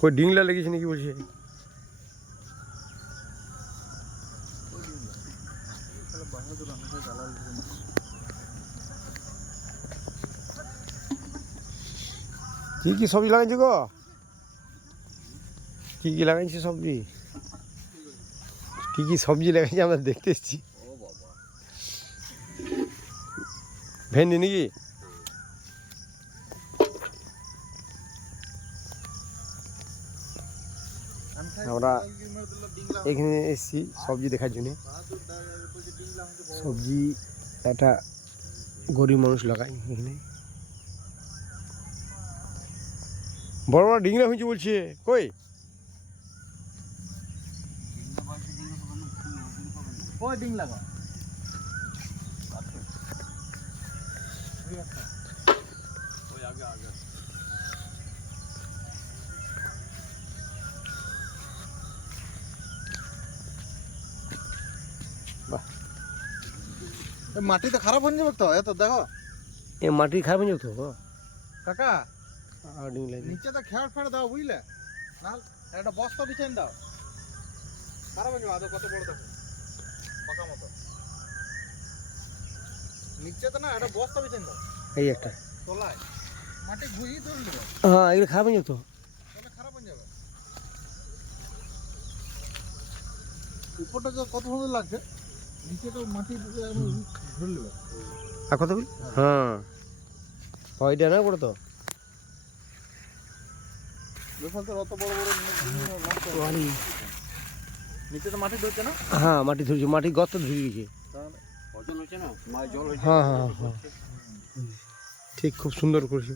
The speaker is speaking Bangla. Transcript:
কই ডিংলা লেগেছে নাকি বলছে? কি কি সবজি লাগাইছি গো? কি কি লাগাইছি সবজি? কি কি সবজি লাগাইছি আমরা দেখতে এসেছি। ভেন্ডি নাকি? আমরা এখানে এসেছি সবজি দেখার জন্য। সবজি একটা গরিব মানুষ লাগায় এখানে। বড় বড় ডিংলা হয়েছে বলছে। কই ডিংলা মাটি তো খারাপ হয়ে যাবে তো এত দেখো এ মাটি খারাপ হয়ে যাবে তো কাকা। ডিংলা নিচে তো খেয়াল ফেড়ে দাও বুঝলে, না একটা বস্তা বিছাইন দাও। খারাপ হয়ে যাবে আদৌ কত বড় দেখো পাকা মতো। নিচে তো না একটা বস্তা বিছাইন দাও। এই একটা তোলায় মাটি ঘুরিয়ে ধরে দেবে। হ্যাঁ এগুলো খারাপ হয়ে যাবে তো। তাহলে খারাপ হয়ে যাবে। উপরটা তো কত সুন্দর লাগছে, নিচে তো মাটি ধরে নেবে। আর কত? হ্যাঁ ওইটা না করে তো অত বড় বড় নিচে তো মাটি ধরছে না। হ্যাঁ মাটি ধরেছে, মাটি গর্ত ধরে গেছে। হ্যাঁ হ্যাঁ হ্যাঁ ঠিক, খুব সুন্দর করেছে।